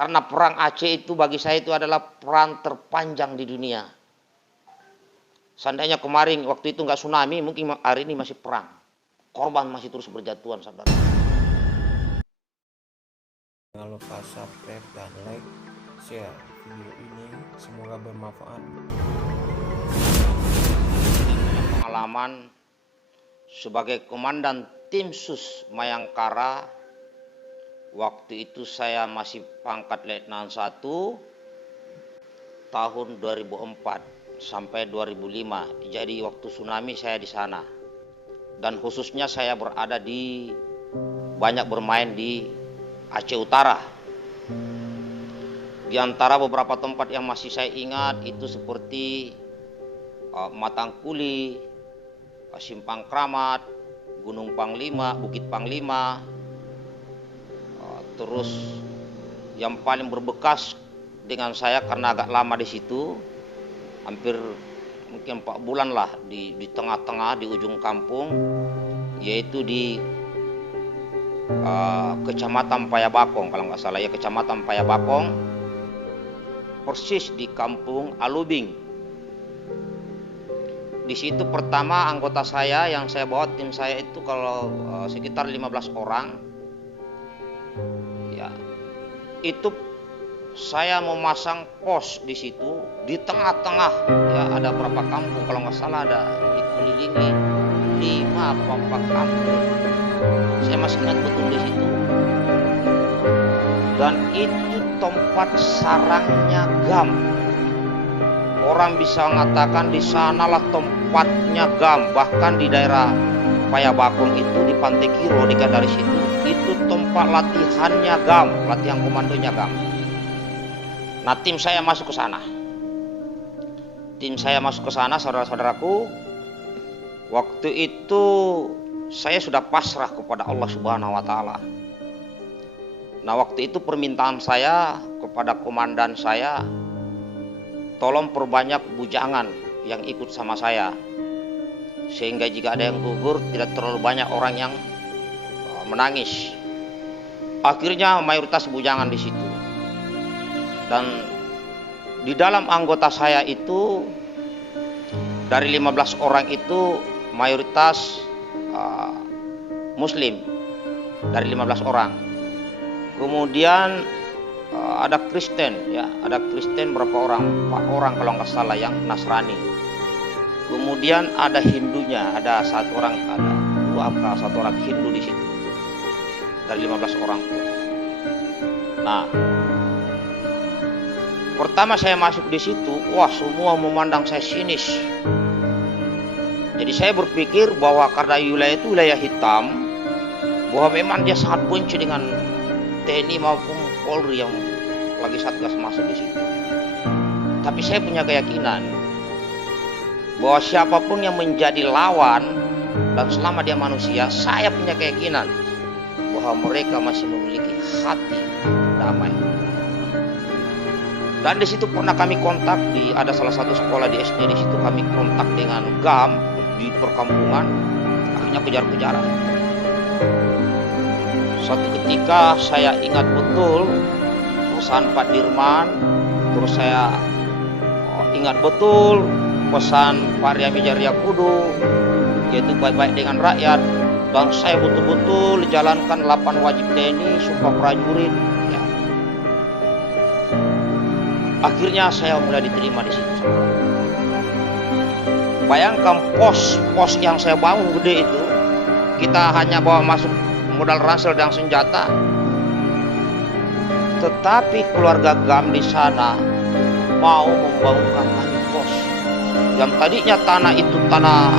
Karena perang Aceh itu bagi saya itu adalah perang terpanjang di dunia. Seandainya kemarin waktu itu nggak tsunami, mungkin hari ini masih perang. Korban masih terus berjatuhan, saudara. Jangan lupa subscribe dan like, share video ini, semoga bermanfaat. Pengalaman sebagai komandan tim sus Mayangkara, waktu itu saya masih pangkat Letnan 1 tahun 2004 sampai 2005. Jadi waktu tsunami saya di sana. Dan khususnya saya banyak bermain di Aceh Utara. Di antara beberapa tempat yang masih saya ingat itu seperti Matangkuli, Simpang Kramat, Gunung Panglima, Bukit Panglima. Terus yang paling berbekas dengan saya karena agak lama di situ, hampir mungkin 4 bulan lah di tengah-tengah di ujung kampung, yaitu di Kecamatan Payabakong, kalau nggak salah ya, Kecamatan Payabakong, persis di kampung Alubing. Di situ pertama anggota saya yang saya bawa, tim saya itu kalau sekitar 15 orang. Ya, itu saya memasang pos di situ di tengah-tengah. Ya, ada berapa kampung kalau nggak salah, ada dikelilingi 5 apa 4 kampung. Saya masih ingat betul di situ. Dan itu tempat sarangnya GAM. Orang bisa mengatakan di sanalah tempatnya GAM. Bahkan di daerah Payabakong itu di Pantai Kiro, dekat dari situ, itu tempat latihannya GAM, latihan komandonya GAM. Nah, tim saya masuk ke sana. Saudara-saudaraku. Waktu itu saya sudah pasrah kepada Allah Subhanahu wa taala. Nah, waktu itu permintaan saya kepada komandan saya, tolong perbanyak bujangan yang ikut sama saya. Sehingga jika ada yang gugur, tidak terlalu banyak orang yang menangis. Akhirnya mayoritas bujangan di situ. Dan di dalam anggota saya itu, dari 15 orang itu mayoritas Muslim, dari 15 orang. Kemudian ada Kristen, ya, ada Kristen berapa orang? 4 orang kalau nggak salah yang Nasrani. Kemudian ada Hindunya, ada 1 orang, ada 1 orang Hindu di situ. Dari 15 orang. Nah, pertama saya masuk di situ, wah, semua memandang saya sinis. Jadi saya berpikir bahwa karena wilayah itu wilayah hitam, bahwa memang dia sangat benci dengan TNI maupun Polri yang lagi Satgas masuk di situ. Tapi saya punya keyakinan bahwa siapapun yang menjadi lawan, dan selama dia manusia, saya punya keyakinan bahwa mereka masih memiliki hati damai. Dan di situ pernah kami kontak, ada salah satu sekolah di SD di situ, kami kontak dengan GAM di perkampungan, akhirnya kejar-kejaran. Suatu ketika saya ingat betul pesan Pak Dirman, terus saya ingat betul pesan Pak Riami Jariakudu, yaitu baik-baik dengan rakyat, dan saya betul-betul jalankan 8 wajib TNI, sumpah prajurit. Ya. Akhirnya saya mulai diterima di situ. Bayangkan pos yang saya bangun gede itu, kita hanya bawa masuk modal ransel dan senjata. Tetapi keluarga GAM di sana mau membangunkan pos yang tadinya tanah itu tanah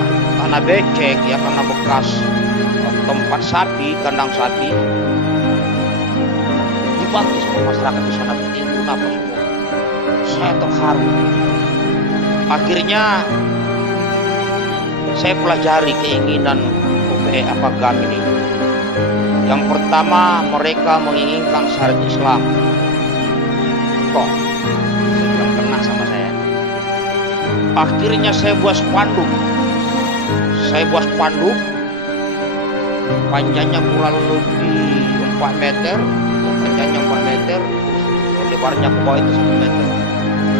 becek, ya, karena bekas tempat sapi, kandang sapi. Dibantu sama masyarakat di sana, timbun apa semua. Saya terharu. Akhirnya saya pelajari keinginan GAM ini. Yang pertama, mereka menginginkan syariat Islam. Kok sedang kena sama saya. Akhirnya saya buat spanduk. Panjangnya kurang lebih 4 meter, lebarnya ke bawah itu 1 meter.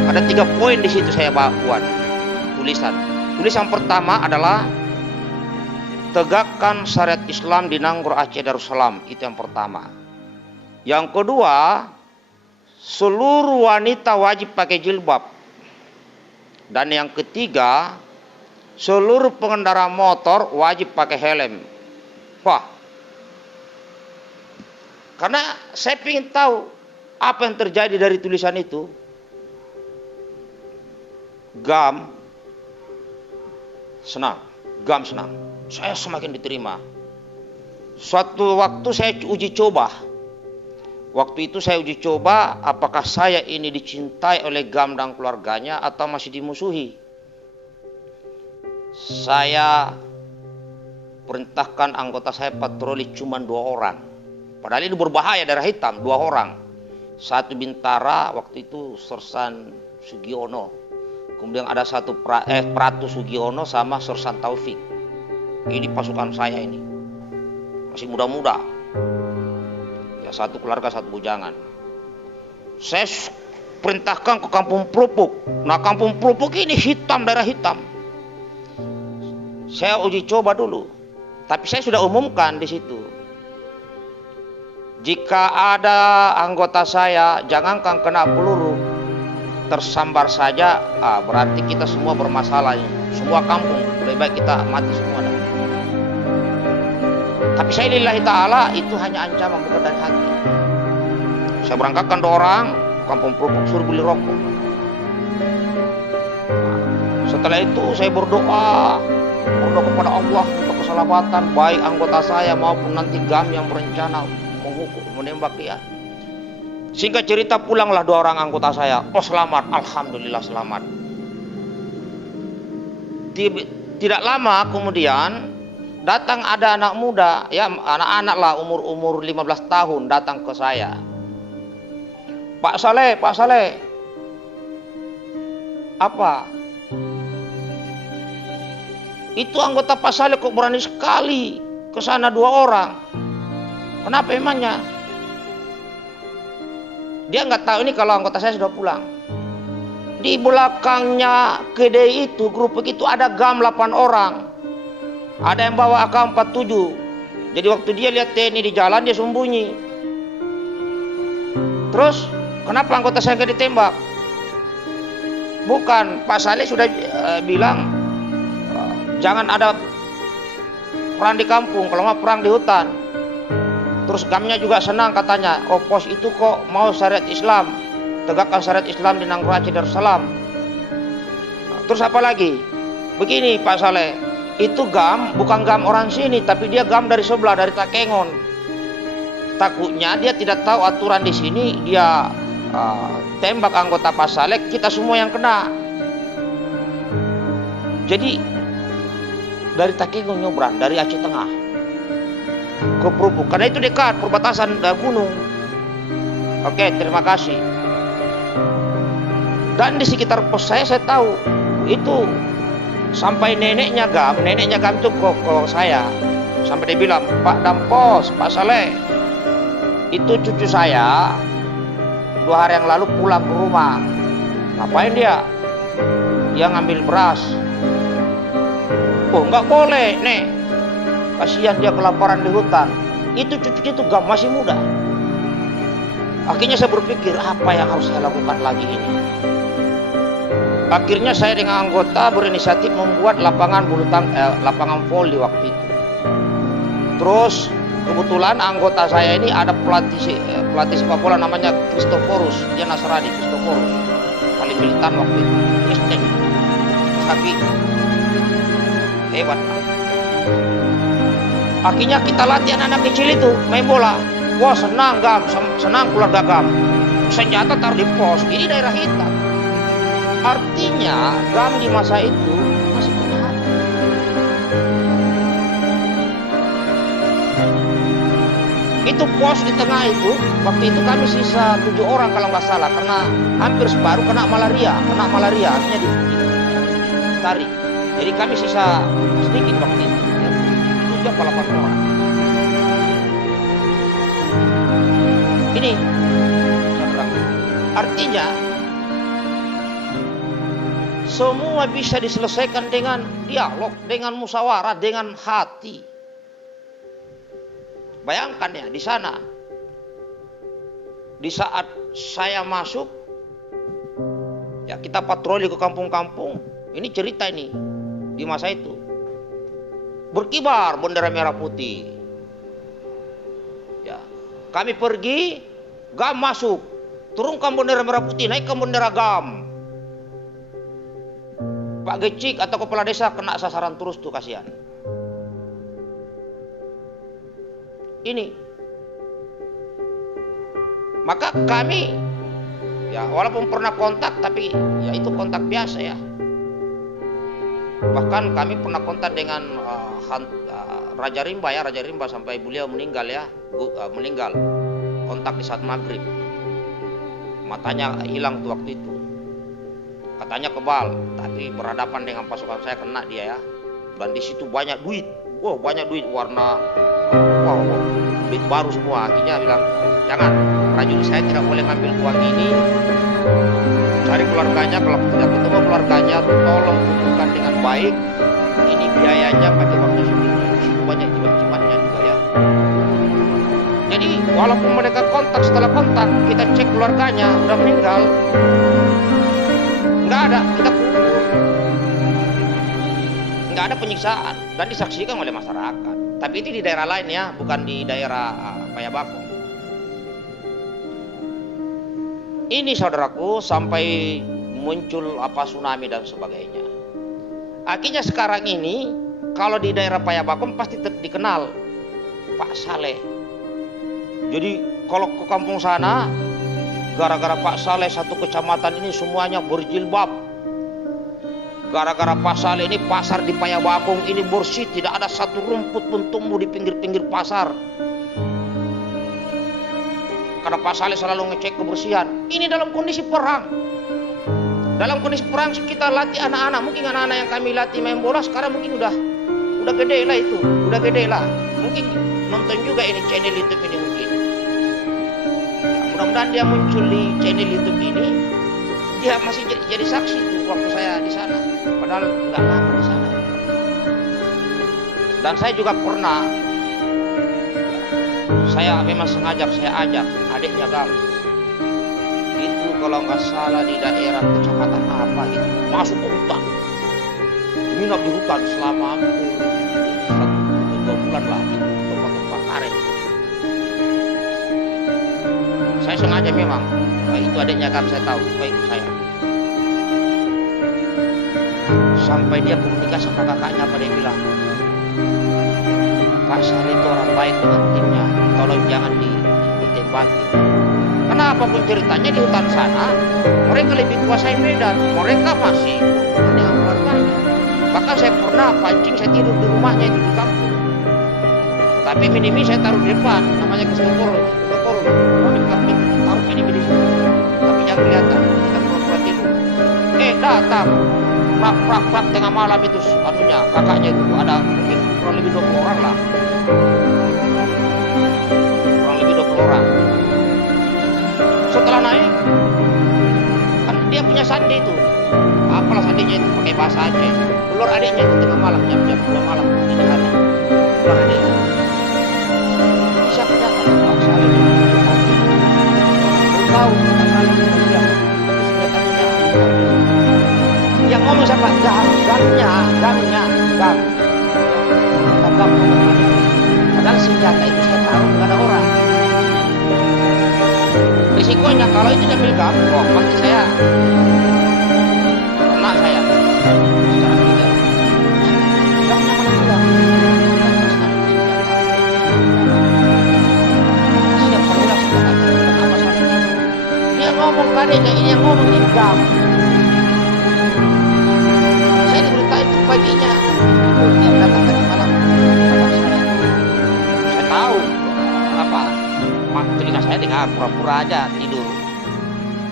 Ada 3 poin di situ saya buat tulisan. Tulisan pertama adalah tegakkan syariat Islam di Nanggroe Aceh Darussalam, itu yang pertama. Yang kedua, seluruh wanita wajib pakai jilbab. Dan yang ketiga, seluruh pengendara motor wajib pakai helm. Wah, karena saya ingin tahu apa yang terjadi dari tulisan itu. GAM senang. Saya semakin diterima. Suatu waktu saya uji coba. Waktu itu saya uji coba apakah saya ini dicintai oleh GAM dan keluarganya atau masih dimusuhi. Saya perintahkan anggota saya patroli cuma 2 orang. Padahal ini berbahaya, darah hitam, 2 orang. 1 Bintara, waktu itu Sersan Sugiono. Kemudian ada 1 Pratu Sugiono sama Sersan Taufik. Ini pasukan saya ini. Masih muda-muda. Ya, 1 keluarga 1 bujangan. Saya perintahkan ke Kampung Prupuk. Nah, Kampung Prupuk ini hitam, darah hitam. Saya uji coba dulu. Tapi saya sudah umumkan di situ. Jika ada anggota saya, jangankan kena peluru, tersambar saja, berarti kita semua bermasalah ini. Semua kampung, lebih baik kita mati semua dah. Tapi saya lillahi ta'ala, itu hanya ancaman, bukan dari hati. Saya berangkatkan 2 orang, Kampung Prupuk, suruh beli rokok. Setelah itu saya berdoa kepada Allah untuk keselamatan baik anggota saya maupun nanti GAM yang berencana menembak dia. Singkat cerita, pulanglah 2 orang anggota saya. Oh, selamat, alhamdulillah selamat. Tidak lama kemudian datang ada anak muda, ya anak-anak lah, umur 15 tahun datang ke saya. Pak Saleh. Apa? Itu anggota Pak Saleh kok berani sekali ke sana 2 orang. Kenapa emangnya? Dia nggak tahu ini kalau anggota saya sudah pulang. Di belakangnya kedai itu, grup itu ada GAM 8 orang. Ada yang bawa AK-47. Jadi waktu dia lihat TNI di jalan, dia sembunyi. Terus kenapa anggota saya nggak ditembak? Bukan, Pak Saleh sudah bilang jangan ada perang di kampung, kalau nggak perang di hutan. Terus GAM-nya juga senang katanya, oh pos itu kok mau syariat Islam, tegakkan syariat Islam di Nanggroe Aceh Darussalam. Terus apa lagi? Begini Pak Saleh, itu GAM bukan GAM orang sini, tapi dia GAM dari sebelah, dari Takengon. Takutnya dia tidak tahu aturan di sini, dia tembak anggota Pak Saleh, kita semua yang kena. Jadi dari Takengon nyebrang, dari Aceh Tengah ke Prupuk, karena itu dekat perbatasan gunung. Oke, terima kasih. Dan di sekitar pos saya tahu itu sampai neneknya GAM itu ke saya, sampai dia bilang, Pak Dampos, Pak Saleh, itu cucu saya 2 hari yang lalu pulang ke rumah. Ngapain dia? Dia ngambil beras. Oh, nggak boleh, Nek. Kasihan dia kelaparan di hutan. Itu cucunya itu GAM masih muda. Akhirnya saya berpikir, apa yang harus saya lakukan lagi ini? Akhirnya saya dengan anggota berinisiatif membuat lapangan voli waktu itu. Terus kebetulan anggota saya ini ada pelatih sepak bola namanya Kristoforus. Dia Nasrani, Kristoforus. Paling militan waktu itu. Kristen. Tapi hebat. Akhirnya kita latih anak-anak kecil itu main bola. Wah, senang GAM, senang keluarga GAM. Senjata taruh di pos. Ini daerah hitam. Artinya GAM di masa itu masih punya hati. Itu pos di tengah itu, waktu itu kami sisa 7 orang kalau nggak salah, karena hampir separuh kena malaria artinya ditarik. Jadi kami sisa sedikit waktu itu. 7 atau 8 orang. Ini Artinya semua bisa diselesaikan dengan dialog, dengan musyawarah, dengan hati. Bayangkan ya, di sana, di saat saya masuk, ya kita patroli ke kampung-kampung. Ini cerita ini di masa itu. Berkibar bendera merah putih. Ya, kami pergi, GAM masuk, turunkan bendera merah putih, naikkan bendera GAM. Pak Gecik atau kepala desa kena sasaran terus tuh, kasihan. Ini. Maka kami, ya walaupun pernah kontak, tapi ya itu kontak biasa ya. Bahkan kami pernah kontak dengan Raja Rimba ya, Raja Rimba sampai beliau meninggal ya, meninggal. Kontak di saat maghrib. Matanya hilang tuh waktu itu. Katanya kebal, tapi berhadapan dengan pasukan saya kena dia ya. Dan di situ banyak duit. Wow, banyak duit warna duit baru semua. Akhirnya bilang, jangan, prajurit saya tidak boleh ngambil uang ini. Cari keluarganya, kalau tidak ketemu keluarganya, tolong kumpulkan dengan baik. Ini biayanya pakai waktu seminggu. Itu banyak jimat-jimatnya juga ya. Jadi walaupun mereka kontak, setelah kontak kita cek keluarganya udah meninggal, nggak ada, kita kubur. Nggak ada penyiksaan dan disaksikan oleh masyarakat. Tapi itu di daerah lain ya, bukan di daerah Payabakong. Ini saudaraku sampai muncul tsunami dan sebagainya. Akhirnya sekarang ini kalau di daerah Payabakong pasti dikenal Pak Saleh. Jadi kalau ke kampung sana, gara-gara Pak Saleh satu kecamatan ini semuanya berjilbab. Gara-gara Pak Saleh ini pasar di Payabakong ini bersih, tidak ada satu rumput pun tumbuh di pinggir-pinggir pasar. Karena Pak Saleh selalu ngecek kebersihan. Ini dalam kondisi perang. Dalam kondisi perang kita latih anak-anak. Mungkin anak-anak yang kami latih main bola sekarang mungkin udah gede lah itu, udah gede lah. Mungkin nonton juga ini channel YouTube ini mungkin. Ya, mudah-mudahan dia muncul di channel YouTube ini. Dia masih jadi saksi tuh waktu saya di sana. Padahal nggak lama di sana. Dan saya juga pernah. Saya memang sengaja saya ajak adiknya GAM. Itu kalau nggak salah di daerah kecamatan apa itu, masuk ke hutan, nginap di hutan selama hampir 1-2 bulan lah di tempat-tempat karet. Saya sengaja memang, itu adiknya GAM saya tahu, baik saya. Sampai dia komunikasi sama kakaknya, apa dia bilang, Pak Saleh itu orang baik dengan timnya, tolong jangan ditembaki. Kenapa pun ceritanya di hutan sana, mereka lebih kuasai medan, mereka masih dengan keluarganya. Bahkan saya pernah pancing, saya tidur di rumahnya itu di kampung. Tapi minimi saya taruh di depan, namanya Kristopor, kami taruh minimi di situ. Tapi jangan kelihatan, kita pura-pura tidur. Datang, prak tengah malam itu, kakaknya itu ada mungkin kurang lebih 20 orang lah. Kurang lebih 20 orang. Setelah naik, kan dia punya sandi itu. Apalah sandinya itu pakai bahasa Aceh. Ulur adiknya itu tengah malam, jam 2 malam dini hari. Ulur adiknya. Siapa datang? Pak Saleh. Tahu Pak Saleh siap. Senjatanya yang ngomong siapa? Gamnya. Padahal senjata itu saya tahu nggak ada orang. Risikonya kalau itu diambil GAM, pasti saya kena saya. Secara tidak. Gamnya mana juga? Siap pula senjatanya. Apa salahnya? Dia ngomong kadeknya ini yang ngomong ini GAM. Saya diberitain itu paginya. Dia datang tadi malam. Saya tahu telinga saya dengar, pura-pura aja tidur.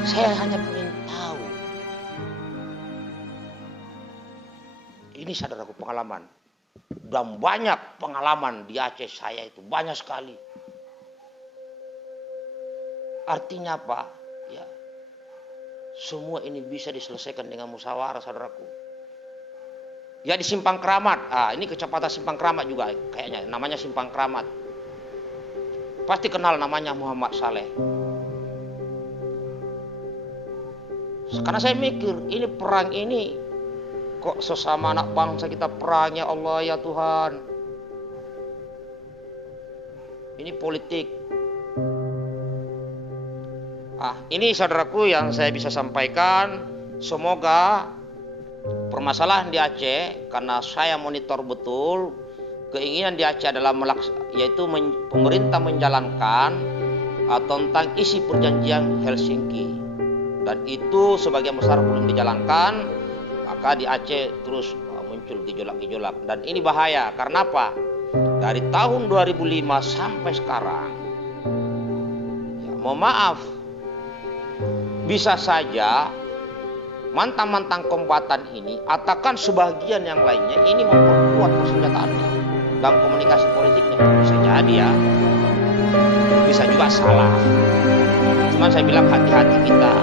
Saya hanya ingin tahu. Ini saudaraku pengalaman. Dan banyak pengalaman di Aceh saya itu, banyak sekali. Artinya apa? Ya, semua ini bisa diselesaikan dengan musyawarah, saudaraku. Ya di Simpang Keramat, ini kecamatan Simpang Keramat juga kayaknya, namanya Simpang Keramat. Pasti kenal namanya Muhammad Saleh. Karena saya mikir, ini perang ini kok sesama anak bangsa kita perang, ya Allah ya Tuhan. Ini politik. Ini saudaraku yang saya bisa sampaikan. Semoga permasalahan di Aceh, karena saya monitor betul, keinginan di Aceh adalah yaitu pemerintah menjalankan tentang isi perjanjian Helsinki, dan itu sebagian besar belum dijalankan, maka di Aceh terus muncul gejolak-gejolak, dan ini bahaya. Karena apa? Dari tahun 2005 sampai sekarang, ya, mohon maaf, bisa saja mantan-mantan kombatan ini atakan sebagian yang lainnya ini memperkuat persenjataannya dan komunikasi politiknya. Bisa jadi ya, bisa juga salah. Cuman saya bilang hati-hati kita,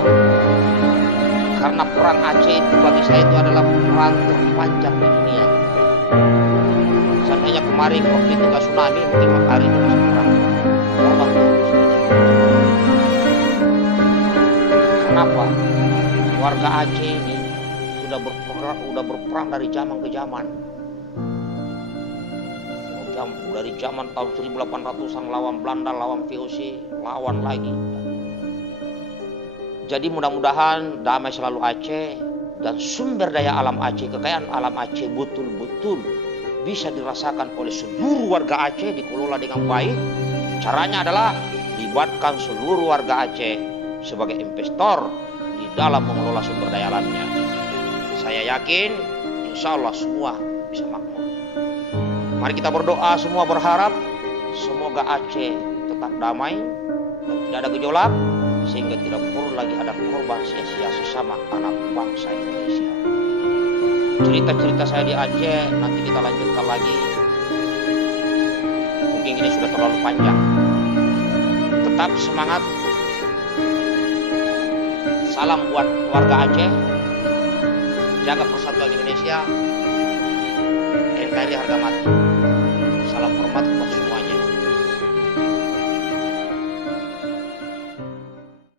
karena perang Aceh itu bagi saya itu adalah perang terpanjang di dunia. Seandainya kemarin waktu itu nggak tsunami, mungkin hari ini masih perang. Korban. Kenapa? Warga Aceh ini sudah berperang dari zaman ke zaman. Dari zaman tahun 1800-an lawan Belanda, lawan VOC, lawan lagi. Jadi mudah-mudahan damai selalu Aceh, dan sumber daya alam Aceh, kekayaan alam Aceh betul-betul bisa dirasakan oleh seluruh warga Aceh, dikelola dengan baik. Caranya adalah libatkan seluruh warga Aceh sebagai investor di dalam mengelola sumber daya alamnya. Saya yakin insya Allah semua bisa makmur. Mari kita berdoa, semua berharap semoga Aceh tetap damai dan tidak ada gejolak, sehingga tidak perlu lagi ada korban sia-sia sesama anak bangsa Indonesia. Cerita-cerita saya di Aceh nanti kita lanjutkan lagi. Mungkin ini sudah terlalu panjang. Tetap semangat. Salam buat warga Aceh. Jaga persatuan Indonesia. NKRI harga mati. Salam hormat buat semuanya.